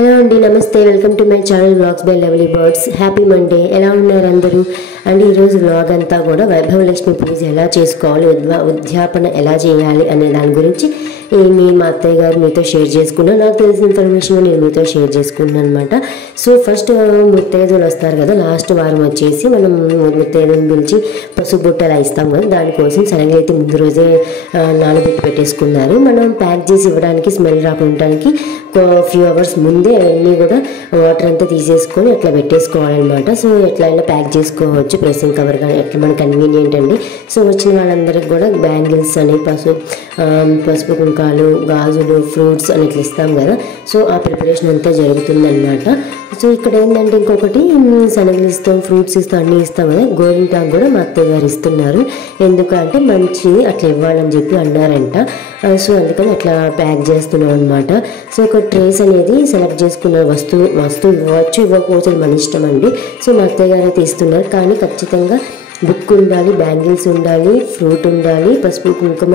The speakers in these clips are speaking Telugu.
హలో అండి, నమస్తే. Welcome to my channel vlogs by lovely birds. Happy Monday. ఎలా ఉన్నారు అందరూ? అండ్ ఈరోజు వ్లాగ్ అంతా కూడా వైభవలక్ష్మి పూజ ఎలా చేసుకోవాలి, ఉద్యాపన ఎలా చేయాలి అనే దాని గురించి మా అత్తయ్య గారు మీతో షేర్ చేసుకున్నాను. నాకు తెలిసిన ఇన్ఫర్మేషన్ నేను మీతో షేర్ చేసుకున్నాను అనమాట. సో ఫస్ట్ ముత్తైదులు వస్తారు కదా, లాస్ట్ వారం వచ్చేసి మనం ముత్తైదులను పిలిచి పసుపు బుట్ట అలా ఇస్తాం కదా, దానికోసం శనగలు అయితే ముందు రోజే నానబెట్టి పెట్టేసుకున్నారు. మనం ప్యాక్ చేసి ఇవ్వడానికి, స్మెల్ రాకుండానికి ఫ్యూ అవర్స్ ముందే అవన్నీ కూడా వాటర్ అంతా తీసేసుకొని అట్లా పెట్టేసుకోవాలన్నమాట. సో ఎట్లయినా ప్యాక్ చేసుకోవచ్చు, ప్రెసింగ్ కవర్ కానీ ఎట్లా మనకు కన్వీనియంట్ అండి. సో వచ్చిన వాళ్ళందరికీ కూడా బ్యాంగిల్స్ అని పసుపు కుంకాలు, గాజులు, ఫ్రూట్స్ అని ఇట్లా ఇస్తాం కదా. సో ఆ ప్రిపరేషన్ అంతా జరుగుతుందన్నమాట. సో ఇక్కడ ఏంటంటే ఇంకొకటి శనగలు ఇస్తాం, ఫ్రూట్స్ ఇస్తాం, అన్నీ ఇస్తాం కదా. గోరింటాకు కూడా మా అత్తయ్య గారు ఇస్తున్నారు. ఎందుకంటే మంచిది అట్లా ఇవ్వాలని చెప్పి అన్నారంట. సో అందుకని అట్లా ప్యాక్ చేస్తున్నాం అనమాట. సో ఒక ట్రేస్ అనేది సెలెక్ట్ చేసుకున్న వస్తువు ఇవ్వచ్చు, ఇవ్వకపోతే మన ఇష్టం అండి. సో మా అత్తయ్య గారు అయితే ఇస్తున్నారు. కానీ ఖచ్చితంగా బుక్ ఉండాలి, బ్యాంగిల్స్ ఉండాలి, ఫ్రూట్ ఉండాలి, పసుపు కుంకుమ,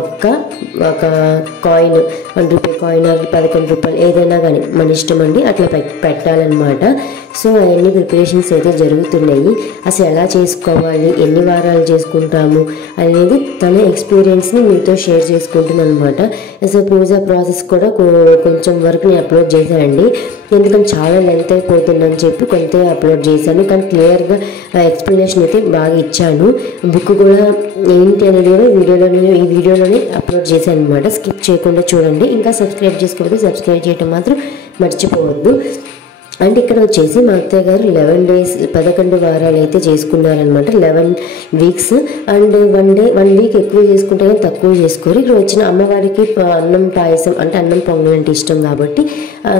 ఒక కాయిన్, 1 రూపాయి కాయిన్, 11 రూపాయలు ఏదైనా కానీ మన ఇష్టం అండి. అట్లా పెట్టాలన్నమాట. సో అవన్నీ ప్రిపరేషన్స్ అయితే జరుగుతున్నాయి. అసలు ఎలా చేసుకోవాలి, ఎన్ని వారాలు చేసుకుంటాము అనేది తన ఎక్స్పీరియన్స్ని మీతో షేర్ చేసుకుంటున్నాను అనమాట. అసలు పూజ ప్రాసెస్ కూడా కొంచెం వరకు నేను అప్లోడ్ చేశానండి. ఎందుకంటే చాలా లెంత్ అయిపోతుందని చెప్పి కొంత అప్లోడ్ చేశాను. కానీ క్లియర్గా ఎక్స్ప్లెనేషన్ అయితే బాగా ఇచ్చాను. బుక్ కూడా ఏంటి అనేది కూడా ఈ వీడియోలోనే అప్లోడ్ చేశాను అనమాట. స్కిప్ చేయకుండా చూడండి. ఇంకా సబ్స్క్రైబ్ చేసుకోవద్దు, సబ్స్క్రైబ్ చేయడం మాత్రం మర్చిపోవద్దు. అండ్ ఇక్కడ వచ్చేసి మా అత్తయ్య గారు 11 days 11 వారాలు అయితే చేసుకున్నారనమాట. 11 weeks. అండ్ 1 week ఎక్కువ చేసుకుంటే కానీ తక్కువ చేసుకోరు. ఇక్కడ వచ్చిన అమ్మవారికి అన్నం పాయసం అంటే అన్నం పొంగల్ అంటే ఇష్టం కాబట్టి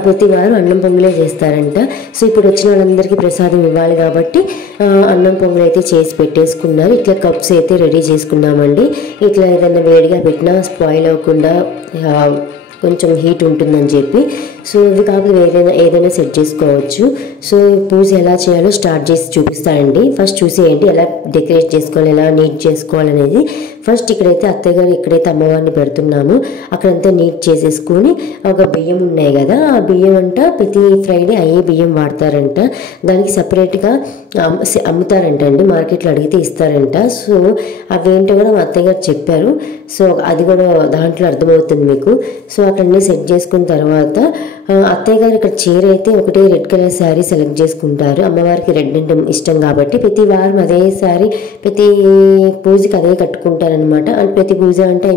ప్రతి వారం అన్నం పొంగలే చేస్తారంట. సో ఇప్పుడు వచ్చిన వాళ్ళందరికీ ప్రసాదం ఇవ్వాలి కాబట్టి అన్నం పొంగల్ అయితే చేసి పెట్టేసుకున్నారు. ఇట్లా కప్స్ అయితే రెడీ చేసుకున్నామండి. ఇట్లా ఏదైనా వేడిగా పెట్టినా స్పాయిల్ అవ్వకుండా కొంచెం హీట్ ఉంటుందని చెప్పి. సో ఇవి కాకపోతే ఏదైనా సెట్ చేసుకోవచ్చు. సో పూజ ఎలా చేయాలో స్టార్ట్ చేసి చూపిస్తానండి. ఫస్ట్ చూసేయండి ఎలా డెకరేట్ చేసుకోవాలి, ఎలా నీట్ చేసుకోవాలనేది. ఫస్ట్ ఇక్కడైతే అత్తయ్య గారు ఎక్కడైతే అమ్మవారిని పెడుతున్నామో అక్కడంతా నీట్ చేసేసుకొని ఒక బియ్యం ఉన్నాయి కదా, ఆ బియ్యం అంట ప్రతి ఫ్రైడే అయ్యే బియ్యం వాడతారంట. దానికి సపరేట్గా అమ్ముతారంట అండి, మార్కెట్లో అడిగితే ఇస్తారంట. సో అవేంటో కూడా మా అత్తయ్య గారు చెప్పారు. సో అది కూడా దాంట్లో అర్థమవుతుంది మీకు. సో అక్కడనే సెట్ చేసుకున్న తర్వాత అత్తయ్య గారు ఇక్కడ చీర అయితే ఒకటి రెడ్ కలర్ శారీ సెలెక్ట్ చేసుకుంటారు. అమ్మవారికి రెడ్ అంటే ఇష్టం కాబట్టి ప్రతి వారం అదే శారీ ప్రతి పూజకి అదే కట్టుకుంటారనమాట. అండ్ ప్రతి పూజ అంటే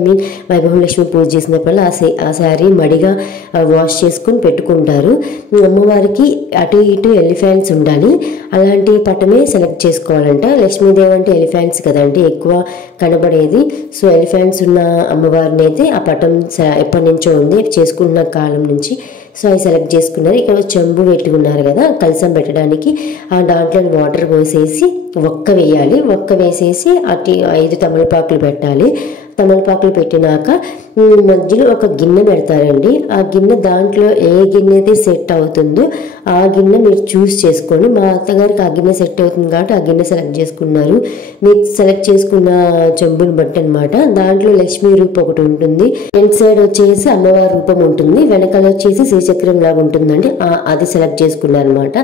వైభవలక్ష్మి పూజ చేసినప్పుడు ఆ శారీ మడిగా వాష్ చేసుకుని పెట్టుకుంటారు. అమ్మవారికి అటు ఇటు ఎలిఫెంట్స్ ఉండాలి, అలాంటి పటమే సెలెక్ట్ చేసుకోవాలంట. లక్ష్మీదేవి అంటే ఎలిఫెంట్స్ కదండి ఎక్కువ కనబడేది. సో ఎలిఫెంట్స్ ఉన్న అమ్మవారిని అయితే ఆ పటం ఎప్పటి నుంచో ఉంది, చేసుకున్న కాలం నుంచి. సో అవి సెలెక్ట్ చేసుకున్నారు. ఇక్కడ చెంబు పెట్టుకున్నారు కదా కలసం పెట్టడానికి, ఆ దాంట్లో వాటర్ పోసేసి ఒక్క వేసేసి అటు 5 తమలపాకులు పెట్టాలి. తమలపాకులు పెట్టినాక మధ్యలో ఒక గిన్నె పెడతారండి. ఆ గిన్నె దాంట్లో ఏ గిన్నె అయితే సెట్ అవుతుందో ఆ గిన్నె మీరు చూస్ చేసుకోండి. మా అత్తగారికి ఆ గిన్నె సెట్ అవుతుంది కాబట్టి ఆ గిన్నె సెలెక్ట్ చేసుకున్నారు. మీరు సెలెక్ట్ చేసుకున్న చెంబుని బట్టి అనమాట. దాంట్లో లక్ష్మీ రూపం ఒకటి ఉంటుంది, ఫ్రంట్ సైడ్ వచ్చేసి అమ్మవారి రూపం ఉంటుంది, వెనకాల వచ్చేసి శ్రీచక్రం లాగా ఉంటుందండి. అది సెలెక్ట్ చేసుకున్నారనమాట.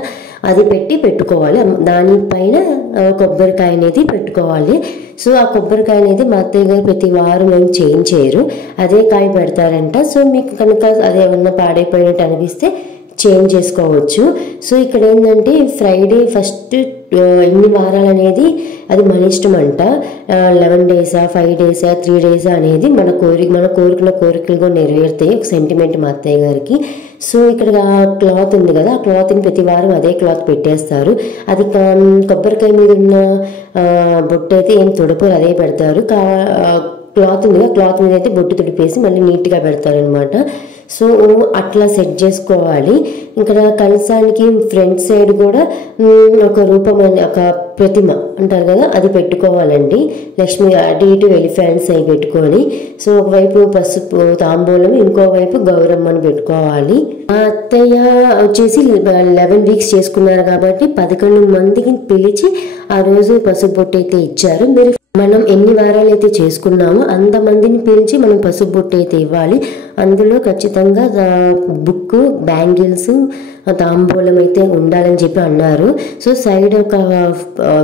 అది పెట్టుకోవాలి. దానిపైన కొబ్బరికాయ అనేది పెట్టుకోవాలి. సో ఆ కొబ్బరికాయ అనేది మా అత్తయ్య గారు ప్రతి వారం ఏం చేయించేయరు, అదే కాయ పెడతారంట. సో మీకు కనుక అదేమన్నా పాడైపోయినట్టు అనిపిస్తే చేంజ్ చేసుకోవచ్చు. సో ఇక్కడ ఏంటంటే ఫ్రైడే ఫస్ట్ ఇన్ని వారాలు అనేది అది మన ఇష్టం అంట. 11 days, 5 days, 3 days అనేది మన కోరికలు కూడా నెరవేరుతాయి. ఒక సెంటిమెంట్ మా అత్తయ్య గారికి. సో ఇక్కడ క్లాత్ ఉంది కదా, ఆ క్లాత్ని ప్రతి వారం అదే క్లాత్ పెట్టేస్తారు. అది కొబ్బరికాయ మీద ఉన్న బొట్టు అయితే ఏం తుడపరు, అదే పెడతారు. క్లాత్ ఉంది కదా, క్లాత్ మీద అయితే బొట్టు తుడిపేసి మళ్ళీ నీట్గా పెడతారనమాట. సో అట్లా సెట్ చేసుకోవాలి. ఇక్కడ కలసానికి ఫ్రంట్ సైడ్ కూడా ఒక రూపం ఒక ప్రతిమ అంటారు కదా, అది పెట్టుకోవాలండి. లక్ష్మి అటు ఇటు ఎలిఫెంట్స్ అవి పెట్టుకొని, సో ఒకవైపు పసుపు తాంబూలం, ఇంకోవైపు గౌరమ్మని పెట్టుకోవాలి. ఆ అత్తయ్య వచ్చేసి 11 weeks చేసుకున్నారు కాబట్టి 11 మందికి పిలిచి ఆ రోజు పసుపు బొట్టు అయితే ఇచ్చారు. మనం ఎన్ని వారాలు అయితే చేసుకున్నామో అంతమందిని పిలిచి మనం పసుపు బొట్టు అయితే ఇవ్వాలి. అందులో ఖచ్చితంగా బుక్, బ్యాంగిల్స్, తాంబూలం అయితే ఉండాలని చెప్పి అన్నారు. సో సైడ్ ఒక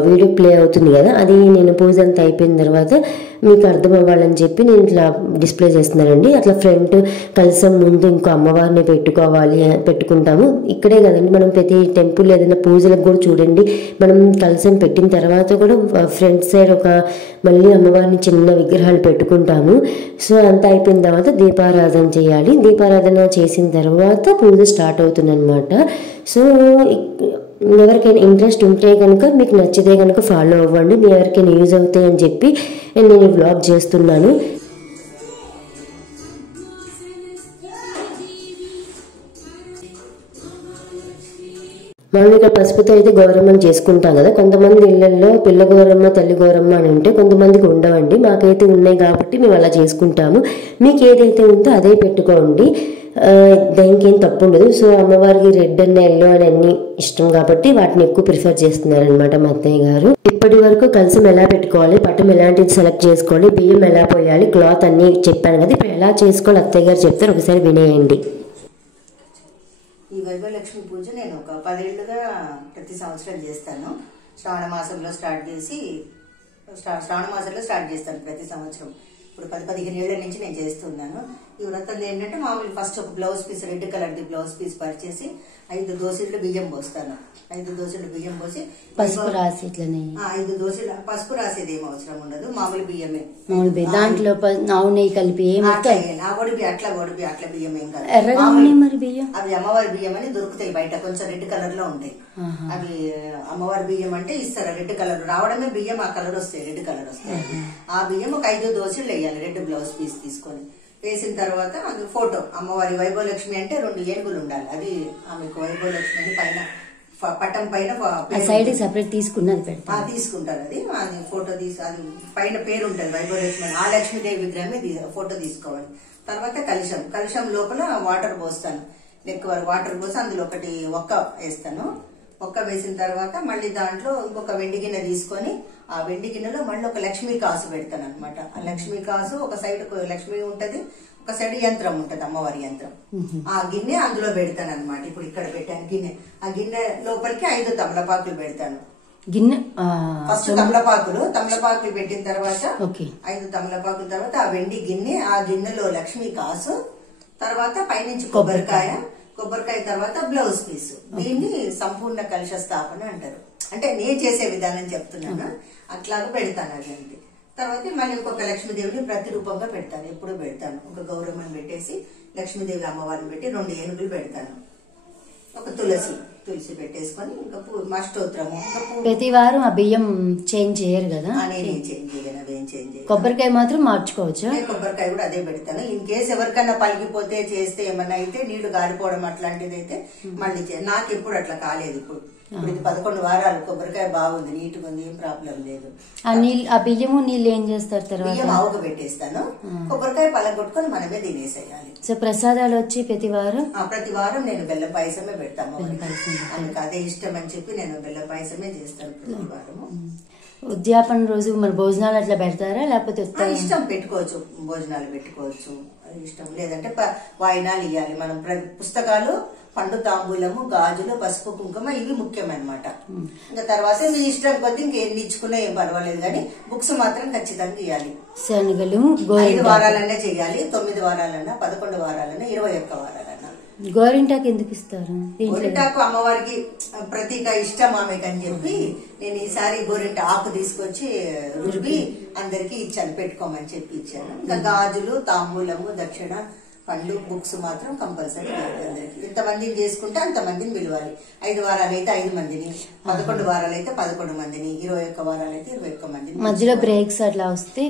వీడియో ప్లే అవుతుంది కదా, అది నేను పూజ అంతా అయిపోయిన తర్వాత మీకు అర్థం అవ్వాలని చెప్పి నేను ఇట్లా డిస్ప్లే చేస్తున్నానండి. అట్లా ఫ్రంట్ కలసం ముందు ఇంకో అమ్మవారిని పెట్టుకుంటాము. ఇక్కడే కదండి మనం ప్రతి టెంపుల్ ఏదైనా పూజలకు కూడా చూడండి, మనం కలసం పెట్టిన తర్వాత కూడా ఫ్రంట్ సైడ్ మళ్ళీ అమ్మవారిని చిన్న విగ్రహాలు పెట్టుకుంటాము. సో అంతా అయిపోయిన తర్వాత దీపారాధన చేయాలి. దీపారాధన చేసిన తర్వాత పూజ స్టార్ట్ అవుతుంది అనమాట. సో ఎవరికైనా ఇంట్రెస్ట్ ఉంటే కనుక, మీకు నచ్చితే కనుక ఫాలో అవ్వండి. మీ ఎవరికైనా యూజ్ అవుతాయి అని చెప్పి నేను వ్లాగ్ చేస్తున్నాను. మనం ఇక్కడ పసుపుతో అయితే గౌరమ్మని చేసుకుంటాం కదా. కొంతమంది ఇళ్లలో పిల్ల గౌరమ్మ, తల్లి గౌరమ్మ అని ఉంటే కొంతమందికి ఉండవండి. మాకైతే ఉన్నాయి కాబట్టి మేము అలా చేసుకుంటాము. మీకు ఏదైతే ఉందో అదే పెట్టుకోండి, దానికి ఏం తప్పు ఉండదు. సో అమ్మవారికి రెడ్ అండ్ ఎల్లో అని అన్ని ఇష్టం కాబట్టి వాటిని ఎక్కువ ప్రిఫర్ చేస్తున్నారనమాట మా అత్తయ్య గారు. ఇప్పటి వరకు కలసం ఎలా పెట్టుకోవాలి, పట్టం ఎలాంటిది సెలెక్ట్ చేసుకోవాలి, బియ్యం ఎలా పోయాలి, క్లాత్ అన్ని చెప్పాను కదా. ఇప్పుడు ఎలా చేసుకోవాలి అత్తయ్య గారు చెప్తారు, ఒకసారి వినేయండి. ఈ వైభవలక్ష్మి పూజ నేను ఒక 10 ఏళ్లుగా ప్రతి సంవత్సరం చేస్తాను. శ్రావణ మాసంలో స్టార్ట్ చేస్తాను ప్రతి సంవత్సరం. ఇప్పుడు 10-15 ఏళ్ల నుంచి నేను చేస్తున్నాను. ఈ వ్రతంలో ఏంటంటే మామూలు ఫస్ట్ ఒక బ్లౌజ్ పీస్, రెడ్ కలర్ ది బ్లౌజ్ పీస్ పరిచేసి 5 దోసెళ్ళు బియ్యం పోస్తాను. 5 దోసెళ్ళు బియ్యం పోసి పసుపు రాసి 5 దోసెలు పసుపు రాసేది ఏం అవసరం ఉండదు, మామూలు బియ్యమే. దాంట్లో నెయ్యి కలిపి అట్లా బియ్యం ఏం కాదు. అవి అమ్మవారి బియ్యం అని దొరుకుతాయి బయట, కొంచెం రెడ్ కలర్ లో ఉంటాయి. అవి అమ్మవారి బియ్యం అంటే ఇస్తారు, రెడ్ కలర్ రావడమే బియ్యం ఆ కలర్ వస్తాయి, రెడ్ కలర్ వస్తాయి. ఆ బియ్యం ఒక 5 దోసెళ్ళు వేయాలి, రెడ్ బ్లౌజ్ పీస్ తీసుకొని. వేసిన తర్వాత అది ఫోటో అమ్మవారి వైభవలక్ష్మి అంటే 2 ఏనుగులు ఉండాలి. అది ఆమెకు వైభవలక్ష్మి అని పైన పట్టం పైన తీసుకుంటారు. అది ఫోటో తీసి అది పైన పేరు ఉంటుంది వైభవలక్ష్మి అని. ఆ లక్ష్మీదేవి విగ్రహమే ఫోటో తీసుకోవాలి. తర్వాత కలశం లోపల వాటర్ పోస్తాను. వాటర్ పోసి అందులో ఒకటి ఒక్క వేస్తాను. ఒక్క వేసిన తర్వాత మళ్ళీ దాంట్లో ఇంకొక వెండి గిన్నె తీసుకొని ఆ వెండి గిన్నెలో మళ్ళీ ఒక లక్ష్మీ కాసు పెడతాను అనమాట. ఆ లక్ష్మీ కాసు ఒక సైడ్ లక్ష్మి ఉంటది, ఒక సైడ్ యంత్రం ఉంటది, అమ్మవారి యంత్రం. ఆ గిన్నె అందులో పెడతాను అనమాట. ఇప్పుడు ఇక్కడ పెట్టాను గిన్నె. ఆ గిన్నె లోపలికి 5 తమలపాకులు పెడతాను. ఫస్ట్ తమలపాకులు పెట్టిన తర్వాత 5 తమలపాకుల తర్వాత ఆ వెండి గిన్నె, ఆ గిన్నెలో లక్ష్మీ కాసు, తర్వాత పైనుంచి కొబ్బరికాయ తర్వాత బ్లౌజ్ పీస్. దీన్ని సంపూర్ణ కలశ స్థాపన అంటారు. అంటే నేను చేసే విధానం చెప్తున్నాను, అట్లాగా పెడతాను. అది అంతే. తర్వాత మళ్ళీ ఇంకొక లక్ష్మీదేవిని ప్రతిరూపంగా పెడతాను, ఎప్పుడు పెడతాను. ఒక గౌరమ్మని పెట్టేసి లక్ష్మీదేవి అమ్మవారిని పెట్టి 2 ఏనుగులు పెడతాను. ఒక తులసి పెట్టేసుకొని ఇంకా మా స్తోత్రము. ప్రతి వారం ఆ బియ్యం చేంజ్ చేయరు కదా? నేనేం చేంజ్ చేయను, అవేం చేంజ్ చేయను. కొబ్బరికాయ మాత్రం మార్చుకోవచ్చు. కొబ్బరికాయ కూడా అదే పెడతాను. ఇన్ కేసు ఎవరికన్నా పలిగిపోతే చేస్తే ఏమన్నా అయితే నీళ్లు గారిపోవడం అట్లాంటిది అయితే మళ్ళీ నాకు ఎప్పుడు అట్లా కాలేదు. ఇప్పుడు ఇది 11 వారాలు కొబ్బరికాయ బాగుంది, నీట్గా ఉంది, ఏం ప్రాబ్లం లేదు. ఆ బియ్యము నీళ్ళు ఏం చేస్తారు తర్వాత? బియ్యం ఆవుకు పెట్టేస్తాను, కొబ్బరికాయ పలగొట్టుకొని మనమే తినేసేయాలి. సో ప్రసాదాలు వచ్చి ప్రతి వారం నేను బెల్లం పాయసమే పెడతాను. అందుకు అదే ఇష్టం అని చెప్పి నేను బెల్లం పాయసమే చేస్తాను ప్రతి వారము. ఉద్యాపన రోజు మరి భోజనాలు అట్లా పెడతారా, లేకపోతే ఇష్టం పెట్టుకోవచ్చు, భోజనాలు పెట్టుకోవచ్చు, ఇష్టం. లేదంటే వాయినాలు ఇవ్వాలి. మనం పుస్తకాలు, పండు తాంబూలము, గాజులు, పసుపు, కుంకుమ ఇవి ముఖ్యమన్నమాట. ఇంకా తర్వాత మీ ఇష్టం కొద్ది ఇంకేం ఇచ్చుకున్నా ఏం పర్వాలేదు, కానీ బుక్స్ మాత్రం ఖచ్చితంగా ఇవ్వాలి. శనగలు 5 వారాలన్నా చెయ్యాలి, 9 వారాలన్నా, 11 వారాలన్నా, 21 వారాలన్నా. గోరింటాకు ఎందుకు ఇస్తారు? గోరింటాకు అమ్మవారికి ప్రతీక ఇష్టం ఆమెకు అని చెప్పి నేను ఈసారి గోరింట ఆకు తీసుకొచ్చి రుబ్బి అందరికి ఇచ్చాను, పెట్టుకోమని చెప్పి ఇచ్చాను. ఇంకా గాజులు, తాంబూలము, దక్షిణ, పండ్లు, బుక్స్ మాత్రం కంపల్సరీ అందరికి. ఎంతమందిని చేసుకుంటే అంతమందిని పిలవాలి. 5 వారాలు అయితే 5 మందిని, 11 వారాలు అయితే 11 మందిని, 21 వారాలు అయితే 21 మందిని. మధ్యలో బ్రేక్స్ అట్లా వస్తే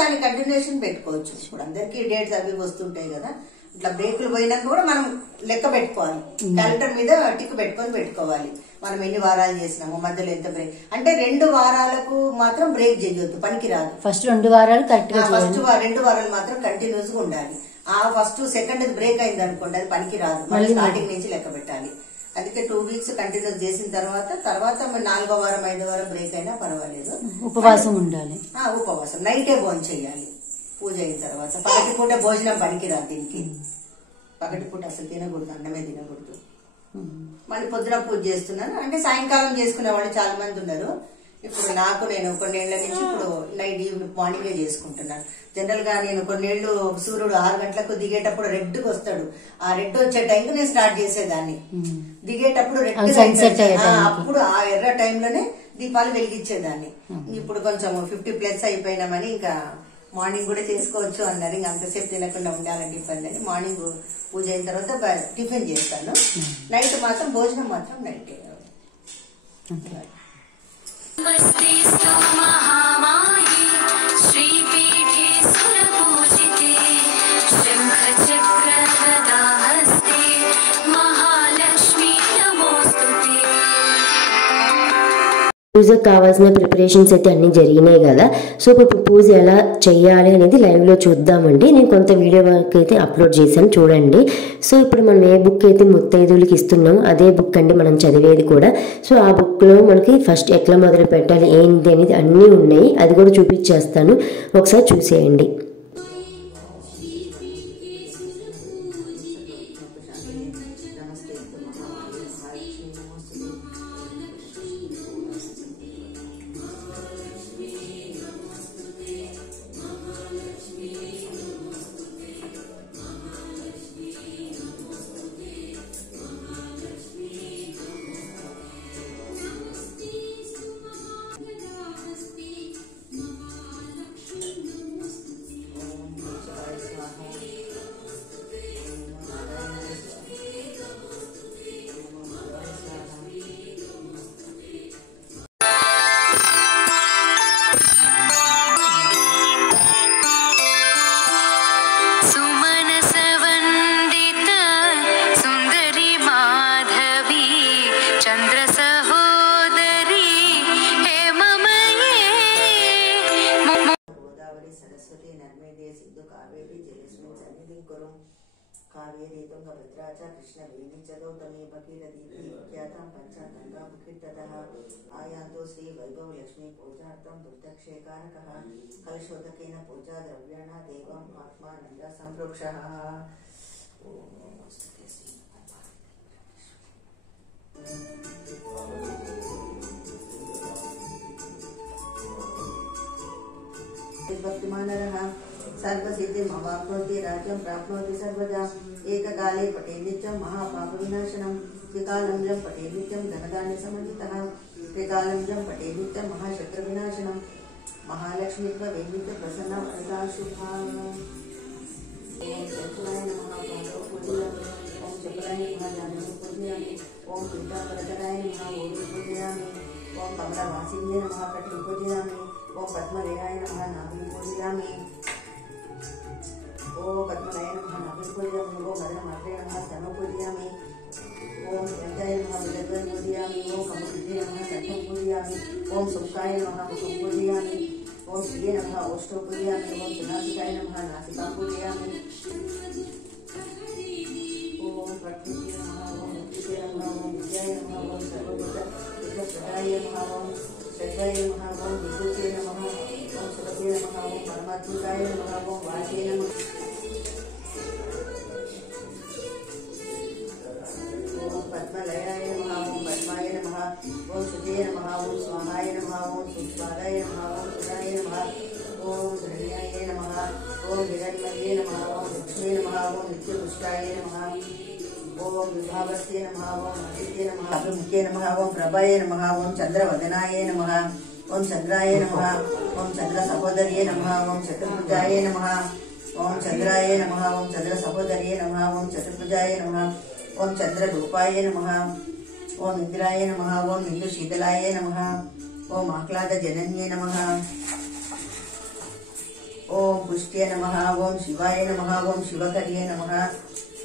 దాని కంటిన్యూషన్ పెట్టుకోవచ్చు. ఇప్పుడు అందరికి డేట్స్ అవి వస్తుంటాయి కదా, ఇట్లా బ్రేకులు పోయినాక కూడా మనం లెక్క పెట్టుకోవాలి. క్యాలెండర్ మీద టిక్ పెట్టుకోవాలి. మనం ఎన్ని వారాలు చేసినాము, మధ్యలో ఎంత బ్రేక్. అంటే 2 వారాలకు మాత్రం బ్రేక్ చేయొద్దు, పనికి రాదు. ఫస్ట్ 2 వారాలు కరెక్ట్ గా, ఫస్ట్ 2 వారాలు మాత్రం కంటిన్యూస్ గా ఉండాలి. ఆ ఫస్ట్ సెకండ్ బ్రేక్ అయింది అనుకోండి, అది పనికి రాదు, మళ్ళీ స్టార్టింగ్ నుంచి లెక్క పెట్టాలి. అందుకే 2 వీక్స్ కంటిన్యూస్ చేసిన తర్వాత 4వ వారం 5వ వారం బ్రేక్ అయినా పర్వాలేదు, ఉపవాసం ఉండాలి. ఉపవాసం నైటే భోజనం చేయాలి. పూజ అయిన తర్వాత పగటి పూట భోజనం పనికిరాదు దీనికి. పగటి పూట అసలు తినకూడదు, అన్నమే తినకూడదు. మళ్ళీ పొద్దున పూజ చేస్తున్నాను అంటే సాయంకాలం చేసుకునే వాళ్ళు చాలా మంది ఉన్నారు. ఇప్పుడు నేను కొన్నేళ్ల నుంచి ఇప్పుడు నైట్ మార్నింగే చేసుకుంటున్నాను. జనరల్ గా నేను కొన్నేళ్లు సూర్యుడు 6 గంటలకు దిగేటప్పుడు రెడ్గా వస్తాడు. ఆ రెడ్ వచ్చే టైంకి నేను స్టార్ట్ చేసేదాన్ని. దిగేటప్పుడు రెడ్ అప్పుడు ఆ ఎర్ర టైంలోనే దీపాలు వెలిగించేదాన్ని. ఇప్పుడు కొంచెం 50+ అయిపోయినామని ఇంకా మార్నింగ్ కూడా చేసుకోవచ్చు అన్నారు. ఇంకా అంతసేపు తినకుండా ఉండాలంటే ఇబ్బంది అని మార్నింగ్ పూజ అయిన తర్వాత టిఫిన్ చేస్తాను. నైట్ మాత్రం భోజనం మాత్రం నైట్. పూజకు కావాల్సిన ప్రిపరేషన్స్ అయితే అన్నీ జరిగినాయి కదా. సో ఇప్పుడు పూజ ఎలా చేయాలి అనేది లైవ్లో చూద్దామండి. నేను కొంత వీడియో వర్క్ అయితే అప్లోడ్ చేశాను, చూడండి. సో ఇప్పుడు మనం ఏ బుక్ అయితే ముత్తైదువులకి ఇస్తున్నామో అదే బుక్ అండి మనం చదివేది కూడా. సో ఆ బుక్లో మనకి ఫస్ట్ ఎట్లా మొదలు పెట్టాలి ఏంటి అనేది అన్నీ ఉన్నాయి, అది కూడా చూపించేస్తాను, ఒకసారి చూసేయండి. कावेरी तुंगभद्रा च कृष्णवेणी च गौतमी भगीरथी विख्यातां पंचगंगा मुखीर्ततः आयान्तो श्री वैभव लक्ष्मी पूजार्थं दुर्दक्षेकारकः कलशोदकेन पूजा द्रव्याणा देवं आत्मानन्द संप्रोक्षः। भक्तिमानरः सर्वसिद्धिम् अवाप्नोति राज्यं प्राप्नोति सर्वदा एककाले पठे नित्यं महापापविनाशनं त्रिकालं जं पठे नित्यं धनधान्यसमन्वितः त्रिकालं जं पठे नित्यं महाशत्रुविनाशनं महालक्ष्मीत्व वैनित्य प्रसन्ना वरदा शुभा। ओम चतुराय नमः पूजयामि। ओम चतुराय नमः जानवी पूजयामि। ओम पीताम्बरधराय नमः ओम पूजयामि। ओम कमलवासिन्ये नमः कटिं पूजयामि। ओम पद्मलयाय नमः नाभिं पूजयामि। ओम पद्मलय नमः नाभिं पूजयामि। ओम मदनमात्रे नमः स्तनं पूजयामि। ओम वेदाय नमः विदद्वयं पूजयामि। ओम कमलविद्ये नमः कंठं पूजयामि। ओम सुमुखाय नमः मुखं पूजयामि। ओम श्रिये नमः ओष्ठं पूजयामि। ओम सुनासिकाय नमः नासिकां पूजयामि। ओम प्रकृते नमः। ओम मुक्तिते नमः। ओम विद्याय नमः। ओम सर्वभूतहितप्रदाय नमः। ओम श्रद्धाय नमः। ओम विभूते नमः। ओम सुखते नमः। ओम परमात्मिकाय नमः। ओम वाचे नमः। ओम पद्मलयाय नमः। ओम पद्माय नमः। ओम सुजे नमः। ओम स्वाहाय नमः। ओम सुस्वादाय नमः। ओम सुधाय नमः। ओम धन्याय नमः। ओम हिरण्मये नमः। ओम लक्ष्मी नमः। ओम नित्यपुष्टाय नमः। ओम विभावस्ये नमः। ओम आदित्ये नमः। अभिमुखे नमः। ओम प्रभाय नमः। ओम चंद्रवदनाय नमः। ओम चंद्राय नमः। ओम चंद्र सहोदर्ये नमः। ओम चतुर्भुजाय नमः। ओम चंद्राय नमः। ओम चंद्र सहोदर्ये नमः। ओम चतुर्भुजाय नमः। ओम चंद्ररूपाय नमः। ओम इंद्राय नमः। ओम इंदुशीतलाय नमः। ओम आह्लादजनन्ये नमः। ओम पुष्ट्ये नमः। ओम शिवाय नमः। ओम शिवकर्ये नमः।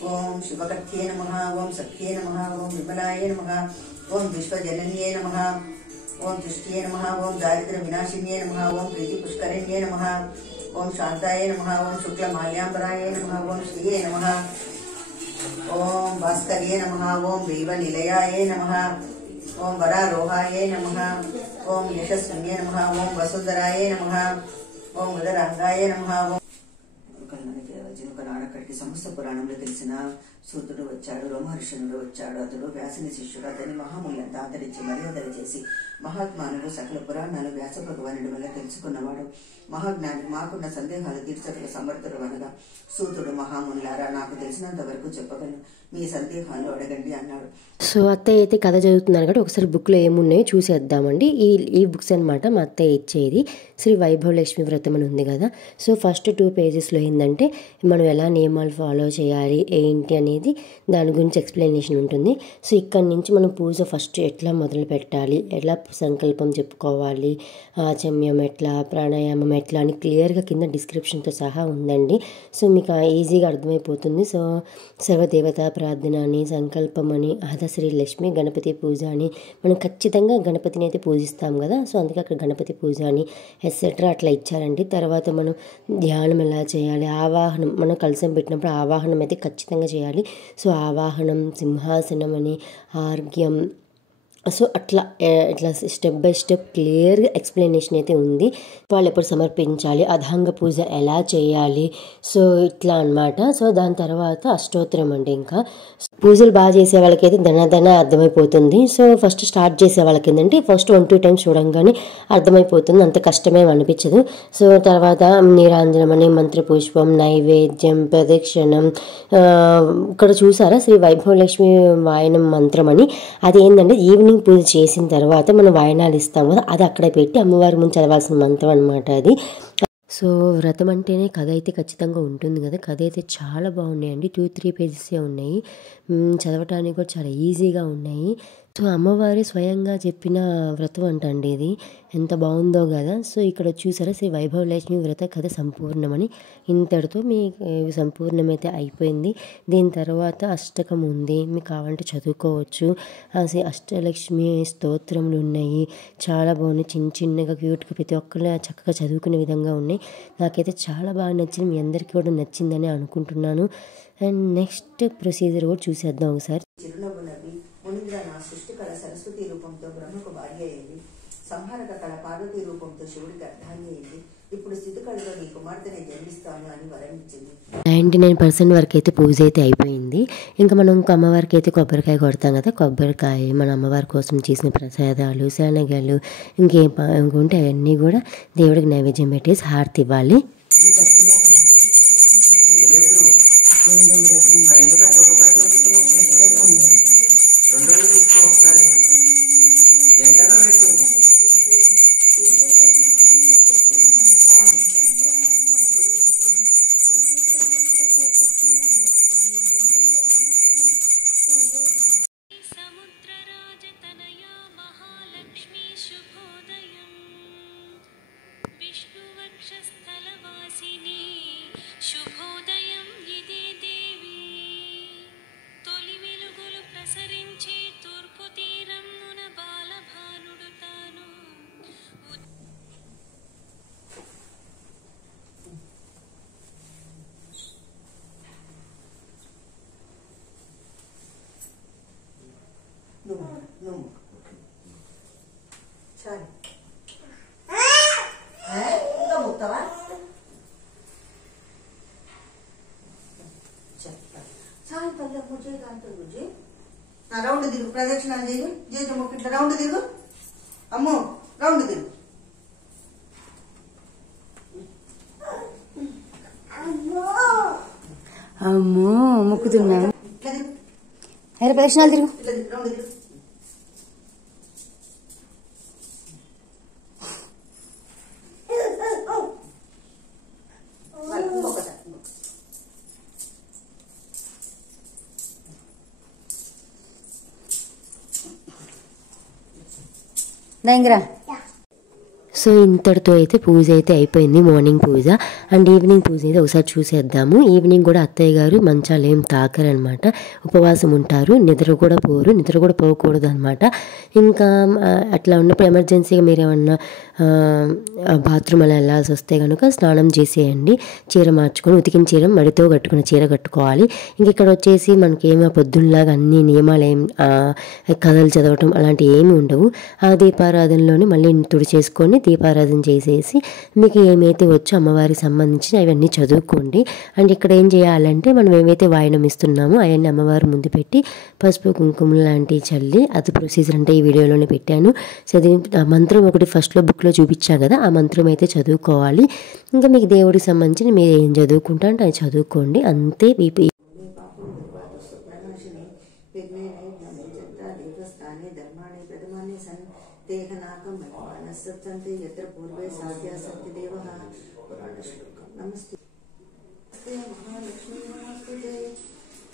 ओम शिवकर्त्ये नमः। ओम सत्ये नमः। ओम विमलाय नमः। ओम विश्वजनन्ये नमः। ओम तुष्ट्ये नमः। ओम दारिद्र्यविनाशिन्ये नमः। ओम प्रीतिपुष्करिण्ये नमः। ओम शांताय नमः। ओम शुक्लमाल्याम्बराय नमः। ओम श्रिये नमः। ओम भास्कर्ये नमः। ओम देवनिलयाय नमः। ओम वरारोहाय नमः। ओम यशस्विन्ये नमः। ओम वसुंधराय नमः। ओम मदरांगाय नमः। అక్కడికి సమస్త పురాణంలో తెలిసిన సూతుడు వచ్చాడు, రోమహర్షణుడు వచ్చాడు. అతడు వ్యాసుని శిష్యుడు. అతని మహాములంతా ఆదరించి మర్యాదలు చేసి మహాత్మానుడు సకల పురాణాలు వ్యాస భగవానుడి వల్ల తెలుసుకున్నవాడు, మహాజ్ఞాని. మాకున్న సందేహాలు తీర్చటకు సమర్థుడు అనగా సూతుడు, మహాములారా, నాకు తెలిసినంత వరకు చెప్పగలను, మీ సందేహాలు అడగండి అన్నాడు. సో అత్తయ్య అయితే కథ చదువుతున్నారు కాబట్టి ఒకసారి బుక్లో ఏమున్నాయో చూసేద్దామండి. ఈ బుక్స్ అనమాట మా అత్తయ్య ఇచ్చేది. శ్రీ వైభవలక్ష్మి వ్రతం అని ఉంది కదా. సో ఫస్ట్ 2 పేజెస్లో ఏంటంటే మనం ఎలా నియమాలు ఫాలో చేయాలి ఏంటి అనేది దాని గురించి ఎక్స్ప్లెనేషన్ ఉంటుంది. సో ఇక్కడి నుంచి మనం పూజ ఫస్ట్ ఎట్లా మొదలు పెట్టాలి, ఎలా సంకల్పం చెప్పుకోవాలి, ఆచమ్యం ఎట్లా, ప్రాణాయామం ఎట్లా అని క్లియర్గా కింద డిస్క్రిప్షన్తో సహా ఉందండి. సో మీకు ఈజీగా అర్థమైపోతుంది. సో సర్వదేవతా ప్రార్థన అని, సంకల్పం అని, శ్రీ లక్ష్మి గణపతి పూజ అని, మనం ఖచ్చితంగా గణపతిని అయితే పూజిస్తాం కదా. సో అందుకే అక్కడ గణపతి పూజ అని ఎట్సెట్రా అట్లా ఇచ్చారండి. తర్వాత మనం ధ్యానం ఎలా చేయాలి, ఆవాహనం, మనం కలశం పెట్టినప్పుడు ఆవాహనం అయితే ఖచ్చితంగా చేయాలి. సో ఆవాహనం, సింహాసనం అని, ఆర్ఘ్యం, సో ఇట్లా స్టెప్ బై స్టెప్ క్లియర్గా ఎక్స్ప్లెనేషన్ అయితే ఉంది. వాళ్ళు ఎప్పుడు సమర్పించాలి, అధాంగ పూజ ఎలా చేయాలి, సో ఇట్లా అనమాట. సో దాని తర్వాత అష్టోత్తరం అండి. ఇంకా పూజలు బాగా చేసే వాళ్ళకైతే ధన అర్థమైపోతుంది. సో ఫస్ట్ స్టార్ట్ చేసే వాళ్ళకి ఏంటంటే ఫస్ట్ 1-2 టైమ్స్ చూడంగానే అర్థమైపోతుంది, అంత కష్టమేం అనిపించదు. సో తర్వాత నీరాంజనం అని, మంత్రపుష్పం, నైవేద్యం, ప్రదక్షిణం. ఇక్కడ చూసారా శ్రీ వైభవలక్ష్మి వాయనం మంత్రం అని, అది ఏంటంటే ఈవినింగ్ పూజ చేసిన తర్వాత మనం వాయనాలు ఇస్తాం కదా, అది అక్కడ పెట్టి అమ్మవారి ముందు చదవాల్సిన మంత్రం అనమాట అది. సో వ్రతం అంటేనే కథ అయితే ఖచ్చితంగా ఉంటుంది కదా. కథ అయితే చాలా బాగున్నాయండి. 2-3 పేజెసే ఉన్నాయి, చదవటానికి కూడా చాలా ఈజీగా ఉన్నాయి. సో అమ్మవారి స్వయంగా చెప్పిన వ్రతం అంటండి ఇది, ఎంత బాగుందో కదా. సో ఇక్కడ చూసారా శ్రీ వైభవలక్ష్మి వ్రత కథ సంపూర్ణమని, ఇంతటితో మీ సంపూర్ణమైతే అయిపోయింది. దీని తర్వాత అష్టకం ఉంది, మీకు కావాలంటే చదువుకోవచ్చు. అష్టలక్ష్మి స్తోత్రములు ఉన్నాయి, చాలా బాగున్నాయి, చిన్నగా క్యూట్గా ప్రతి ఒక్కరు చక్కగా చదువుకునే విధంగా ఉన్నాయి. నాకైతే చాలా బాగా నచ్చింది, మీ అందరికీ కూడా నచ్చిందని అనుకుంటున్నాను. అండ్ నెక్స్ట్ ప్రొసీజర్ కూడా చూసేద్దాం ఒకసారి. చిరునవ్వు నవ్వి మునింద్ర నా సృష్టి కళ సరస్వతి రూపంతో బ్రహ్మకు భార్య అయింది, సంహారక కళ పార్వతీ రూపంతో శివుడికి అర్ధాన్ని అయింది, ఇప్పుడు స్థితి కళలో నీ కుమార్తెని జన్మిస్తాను అని వరణించింది. 99% వరకు అయితే పూజ అయితే అయిపోయింది. ఇంకా మనం అమ్మవారికి అయితే కొబ్బరికాయ కొడతాం కదా, కొబ్బరికాయ మన అమ్మవారి కోసం చేసిన ప్రసాదాలు, శనగలు, ఇంకుంటే అవన్నీ కూడా దేవుడికి నైవేద్యం పెట్టేసి హారతి ఇవ్వాలి. శుభోదయం ఇదే దేవి, తొలి వెలుగులు ప్రసరించే తూర్పు తీరమున బాలభానుడు తాను. రౌండ్ తిరుగు, ప్రదక్షిణాలు చేయు, చేతి మొక్క ఇట్లా రౌండ్ తిరుగు, అమ్మో రౌండ్ తిరుగు. అమ్మో మొక్కుతున్నా, ఇట్లా తిరుగు, ప్రదక్షిణాలు తిరుగు. ఇట్లా తిరుగు, రౌండ్ తిరుగు. ఇంకరా. సో ఇంతటితో అయితే పూజ అయితే అయిపోయింది, మార్నింగ్ పూజ. అండ్ ఈవినింగ్ పూజ అయితే ఒకసారి చూసేద్దాము. ఈవినింగ్ కూడా అత్తయ్య గారు మంచాలు ఏం తాకరనమాట, ఉపవాసం ఉంటారు, నిద్ర కూడా పోకూడదు అనమాట. ఇంకా అట్లా ఉన్నప్పుడు ఎమర్జెన్సీగా మీరు ఏమన్నా బాత్రూమ్ అలా వెళ్ళాల్సి వస్తే కనుక స్నానం చేసేయండి, చీర మార్చుకొని, ఉతికిన చీర మడితో కట్టుకున్న చీర కట్టుకోవాలి. ఇంక ఇక్కడ వచ్చేసి మనకేమో పొద్దున్నలాగా అన్ని నియమాలు కథలు చదవటం అలాంటివి ఏమి ఉండవు. ఆ దీపారాధనలోనే మళ్ళీ తుడిచేసుకొని దీపారాధన చేసేసి మీకు ఏమైతే వచ్చో అమ్మవారికి సంబంధించిన అవన్నీ చదువుకోండి. అండ్ ఇక్కడ ఏం చేయాలంటే మనం ఏమైతే వాయనం ఇస్తున్నామో అవన్నీ అమ్మవారి ముందు పెట్టి పసుపు కుంకుమ లాంటివి చల్లి, అది ప్రొసీజర్ అంటే ఈ వీడియోలోనే పెట్టాను. చదివి మంత్రం ఒకటి ఫస్ట్లో బుక్లో చూపించా కదా, ఆ మంత్రం అయితే చదువుకోవాలి. ఇంకా మీకు దేవుడికి సంబంధించిన మీరు ఏం చదువుకుంటా అంటే అది చదువుకోండి అంతే.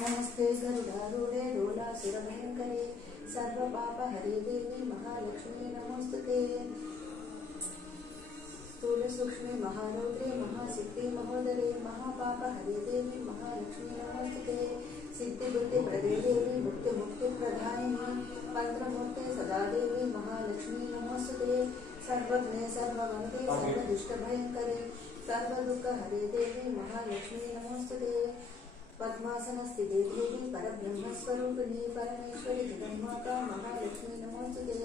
नमस्ते गरुडारूढे लोलासुरभयङ्करे सर्वपापहरे देवी महालक्ष्मी नमोस्तुते स्थूलसूक्ष्मे महारौद्रे महासिद्धि महोदरे महापापहरे देवी महालक्ष्मी नमोस्तुते सिद्धिबुद्धिप्रदे देवी मुक्तिमुक्तिप्रदायिनी मंत्रमूर्ते सदा देवी महालक्ष्मी नमोस्तुते सर्वज्ञे सर्ववन्दे सर्वदुष्टभयङ्करे सर्वदुःखहरे देवी महालक्ष्मी नमोस्तुते पद्मासनस्थिते देवी परब्रह्मस्वरूपिणी परमेश्वरी जगन्माता महालक्ष्मी नमोस्तुते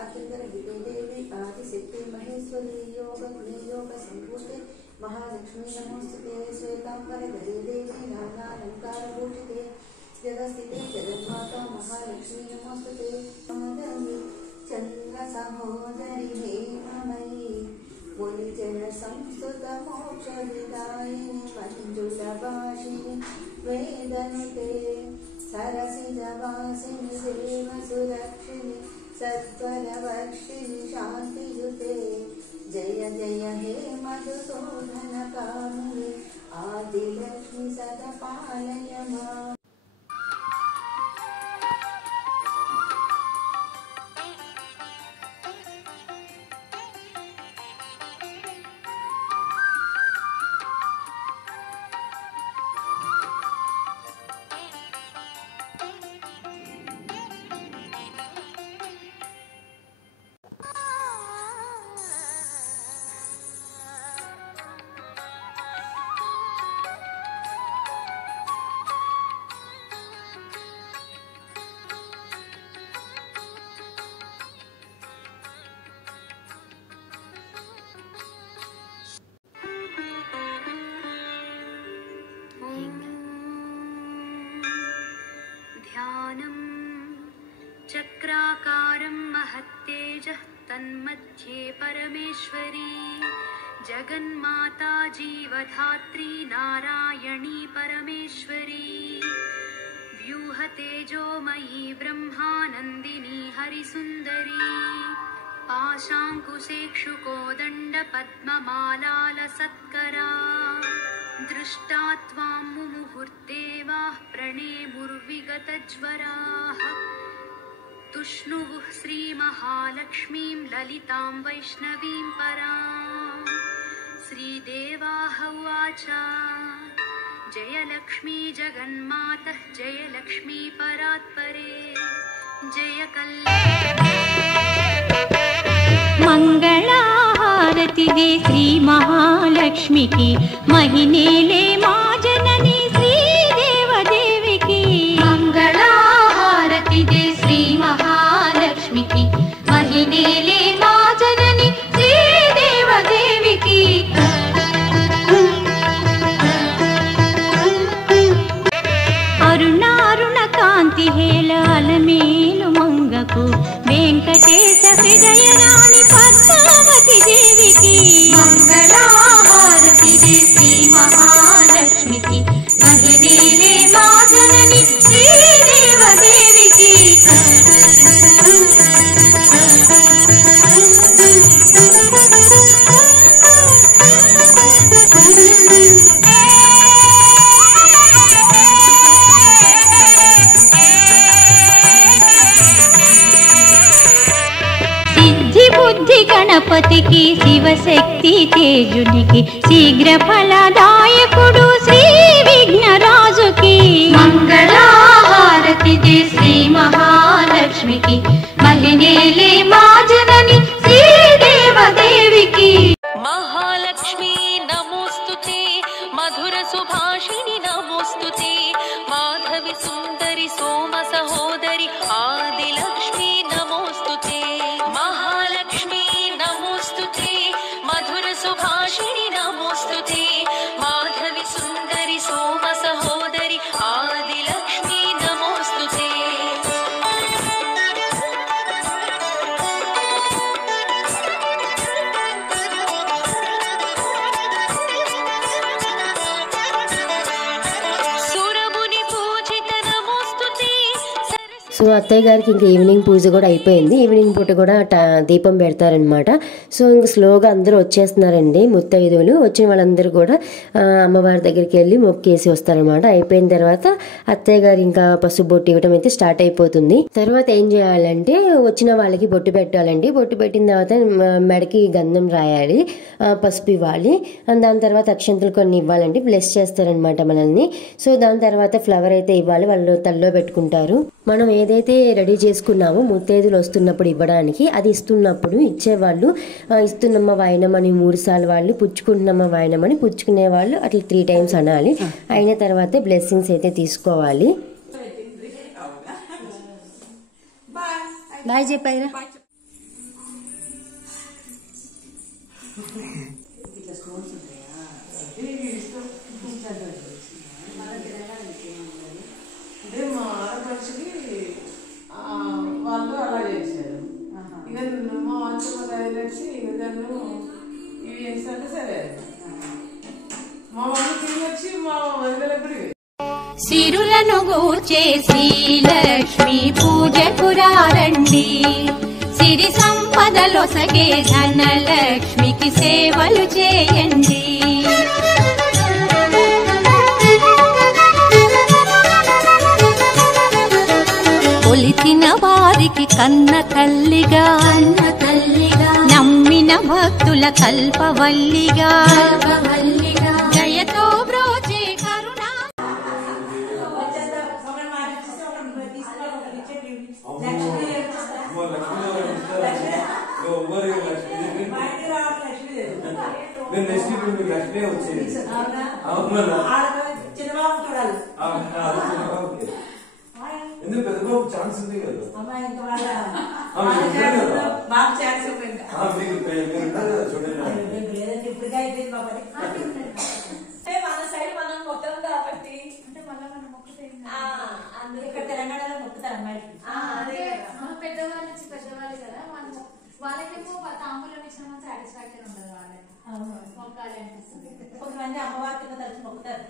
आद्यन्तरहिते देवी आदिशक्ति महेश्वरी योगगुणे योगसम्भूते महालक्ष्मी नमोस्तुते श्वेताम्बरधरे देवी नानालङ्कारभूषिते जगस्थिते जगन्माता महालक्ष्मी नमोस्तुते चन्द्रसहोदरि हेममयी मुनिजन संस्तुत मोक्षविदायिनि मंजुलभाषिनि वेदनुते सरसिजवासिनि देवसुरक्षिणि सत्वरवक्षिणि शान्तियुते जय जय हे मधुसूदन कामिनि आदिलक्ष्मी सदा पालय माम्। चक्राकारं महत्तेजः तन्मध्ये परमेश्वरी जगन्माता जीवधात्री नारायणी परमेश्वरी व्यूहतेजोमयी ब्रह्मानन्दिनी हरिसुन्दरी पाशाङ्कुशेक्षुकोदण्ड पद्ममालालसत्करा दृष्टा त्वां मुमुहूर्ते वा प्रणेमुर्विगतज्वराः तुष्णुवुः श्रीमहालक्ष्मीं ललितां वैष्णवीं परां श्रीदेवाः उवाच जय लक्ष्मी जगन्मातः जय लक्ष्मी परात्परे जय मंगलाहारतिगे श्री महालक्ष्मी की महिनेले मा जननी श्री देवदेवी की मंगलाहारतिगे श्री महालक्ष्मी की महिनेले मा जननी श्री देवदेवी की अरुणारुण कांति हेल अलमेलु मंगकु वेंकटेश हृदय रानी पद्मावती देवी की मंगलाहारति दे श्री महालक्ष्मी की महिनेले मा जननी श्री देवदेवी की बुद्धि गणपति की शिवशक्ति तेजुनि की शीघ्र फलदायकुडु श्री विघ्नराजु की मंगलाहारति दे श्री महालक्ष्मी की महिनेले मा जननी श्री देवदेवी की महालक्ष्मी नमोस्तुते मधुर सुभाषिणी नमोस्तुते माधवी सुंदरी सोम सहोदरी आदिलक्ष्मी नमोस्तुते महालक्ष्मी नमोस्तुते సో అత్తయ్య గారికి ఇంకా ఈవినింగ్ పూజ కూడా అయిపోయింది. ఈవినింగ్ పూట కూడా దీపం పెడతారనమాట. సో ఇంక స్లోగా అందరూ వచ్చేస్తున్నారండి ముత్తైదువులు. వచ్చిన వాళ్ళందరూ కూడా అమ్మవారి దగ్గరికి వెళ్ళి మొక్కేసి వస్తారనమాట. అయిపోయిన తర్వాత అత్తయ్య గారు ఇంకా పసుపు బొట్టు ఇవ్వడం అయితే స్టార్ట్ అయిపోతుంది. తర్వాత ఏం చేయాలంటే వచ్చిన వాళ్ళకి బొట్టు పెట్టాలండి. బొట్టు పెట్టిన తర్వాత మెడకి గంధం రాయాలి, పసుపు ఇవ్వాలి. దాని తర్వాత అక్షంతలు కొన్ని ఇవ్వాలండి, బ్లెస్ చేస్తారనమాట మనల్ని. సో దాని తర్వాత ఫ్లవర్ అయితే ఇవ్వాలి, వాళ్ళు తల్లో పెట్టుకుంటారు. మనం ఏదైతే రెడీ చేసుకున్నామో ముత్తైదులు వస్తున్నప్పుడు ఇవ్వడానికి, అది ఇస్తున్నప్పుడు ఇచ్చేవాళ్ళు ఇస్తున్నమ్మ వాయనమని 3 సార్లు, వాళ్ళు పుచ్చుకుంటున్నమ్మ వాయనమని పుచ్చుకునే వాళ్ళు అట్లా 3 టైమ్స్ అనాలి. అయిన తర్వాత బ్లెస్సింగ్స్ అయితే తీసుకోవాలి. బాయ్ చెప్పాయిరా. అంటే మా ఆడపడుచుకి వాళ్ళు అలా చేశారు. ఇక మా వంశ వచ్చి ఇక దాన్ని ఇవి చేస్తుంటే సరే మా వాళ్ళు తిరిగి వచ్చి మా వదిలేప్పుడు సిరులను గూర్చే శ్రీలక్ష్మి పూజకు రండి, సిరి సంపదలొసగే ధనలక్ష్మికి సేవలు చేయండి. కొలిచిన వారికి కన్న తల్లిగా, నమ్మిన భక్తుల కల్పవల్లిగా, దయతో బ్రోచే కరుణ. ఎందుకు పెద్దబాబు ఛాన్స్ ఉంది కదా, తెలంగాణలో మొక్కుతారు అమ్మాయికి. పెద్దవాళ్ళు కదా, వాళ్ళకేమో తాంబూలం ఇచ్చిన సాటిస్ఫాక్షన్ ఉండదు, వాళ్ళకి మొక్కాలి అనిపిస్తుంది. కొంతమంది అమ్మవారి కింద తరచు మొక్కుతారు.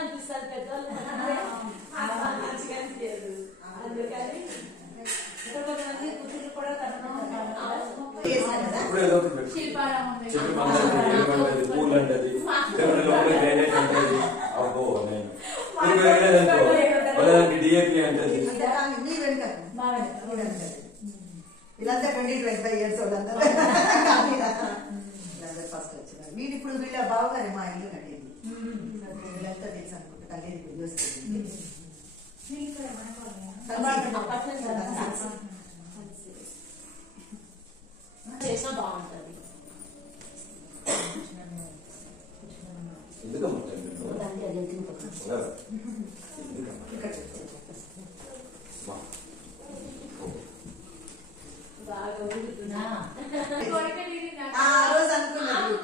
అనిపిస్తుంది పెద్దవాళ్ళు కొంతమంది కూతుర్లు కూడా పూలు అంటది అబ్బో డిఏపి అంటది. వీళ్ళంతా 20-25 years వాళ్ళంతా ఫస్ట్ వచ్చినారు. వీళ్ళు ఇప్పుడు వీళ్ళ బావగానే మా ఇల్లు కట్టింది. వీళ్ళంతా తెలుసు అనుకుంటా, తల్లి వస్తుంది. చేసినా బాగుంటుంది. రోజు అనుకున్నాను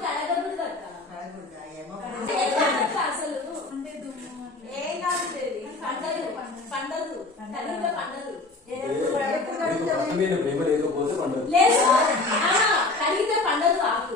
ప్రేమ లేకపోతే పండుగ కడిగితే పండదు ఆకు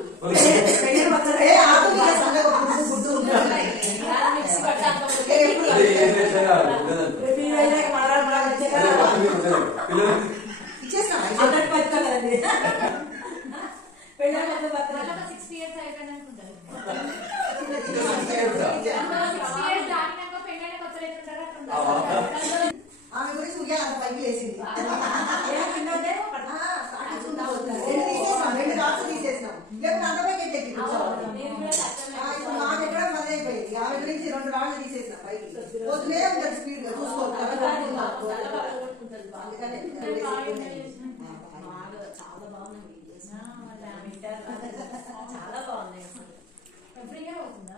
ఆమె గురించి అంత పైకి వేసింది. రెండు కాసు తీసేసినాం, లేకపోతే అంతపైకి ఎక్కి మాకు ఎక్కడ మంది అయిపోయింది. ఆమె గురించి 2 రాళ్ళు తీసేసినాం పైకి. పొద్దునే ఉంటుంది స్పీడ్ గా చూసుకోవాలి. చాలా బాగుంది, చాలా బాగున్నాయి. ఎవ్రీగా అవుతుందా?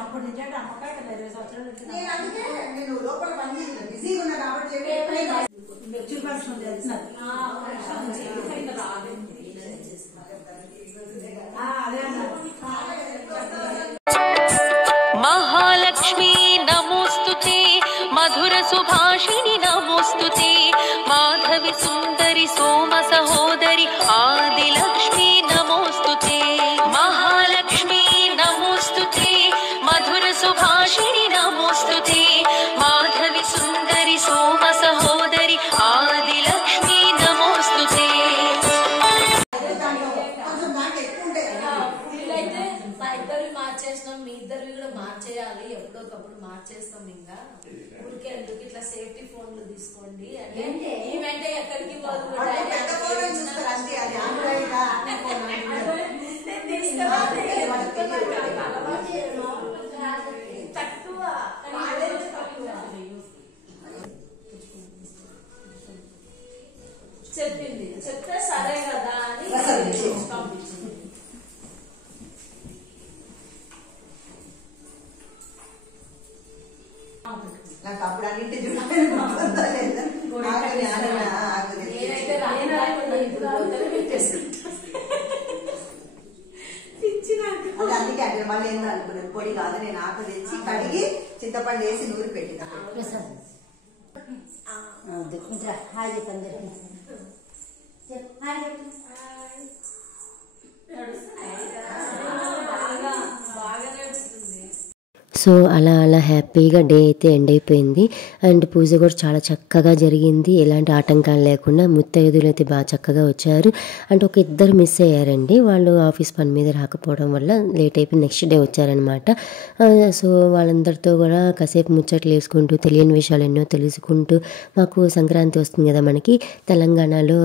అప్పుడు నుంచి అమ్మకాయ 20 సంవత్సరాలు నేను అందుకే నేను లోపల పని బిజీగా ఉన్నా కాబట్టి महालक्ष्मी नमोस्तुते, मधुर सुभाषिणि नमोस्तुते, माधवी सुंदरी सोम सहोदरी आदिलक्ष्मी नमोस्तुते, महालक्ष्मी नमोस्तुते. మార్చేసినాం, మీ ఇద్దరు కూడా మార్చేయాలి, ఎప్పుడో ఒకప్పుడు మార్చేస్తాం. ఇంకా ఊరికే ఎందుకు ఇట్లా సేఫ్టీ ఫోన్లు తీసుకోండి అంటే ఈవెంట్ ఎక్కడికి పోదు. తక్కువ చెప్పింది, చెప్తే సరే కదా అని పంపించింది. నాకు అప్పుడు అన్నింటి అందుకే అంటే మళ్ళీ ఏందో అనుకున్నాను, పొడి కాదు నేను ఆకు తెచ్చి కడిగి చింతపండు వేసి నూరి పెట్టిన. హాయ్ చెప్పండి. సో అలా అలా హ్యాపీగా డే అయితే ఎండ్ అయిపోయింది. అండ్ పూజ కూడా చాలా చక్కగా జరిగింది, ఎలాంటి ఆటంకాలు లేకుండా. ముత్తైదులు అయితే బాగా చక్కగా వచ్చారు. అంటే ఒక ఇద్దరు మిస్ అయ్యారండి, వాళ్ళు ఆఫీస్ పని మీద రాకపోవడం వల్ల లేట్ అయిపోయి నెక్స్ట్ డే వచ్చారనమాట. సో వాళ్ళందరితో కూడా కాసేపు ముచ్చట్లు వేసుకుంటూ తెలియని విషయాలు ఎన్నో తెలుసుకుంటూ, మాకు సంక్రాంతి వస్తుంది కదా మనకి తెలంగాణలో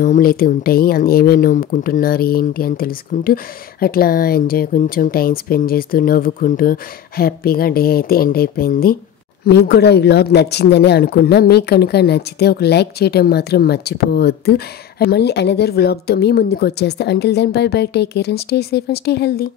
నోములు అయితే ఉంటాయి, ఏమేమి నోముకుంటున్నారు ఏంటి అని తెలుసుకుంటూ అట్లా ఎంజాయ్ కొంచెం టైం స్పెండ్ చేస్తూ నవ్వుకుంటూ హ్యాపీగా డే అయితే ఎండ్ అయిపోయింది. మీకు కూడా ఈ వ్లాగ్ నచ్చిందని అనుకుంటున్నా. మీకు కనుక నచ్చితే ఒక లైక్ చేయడం మాత్రం మర్చిపోవద్దు. మళ్ళీ అనదర్ వ్లాగ్తో మీ ముందుకు వచ్చేస్తా. Until then bye bye, take care and stay safe and stay healthy.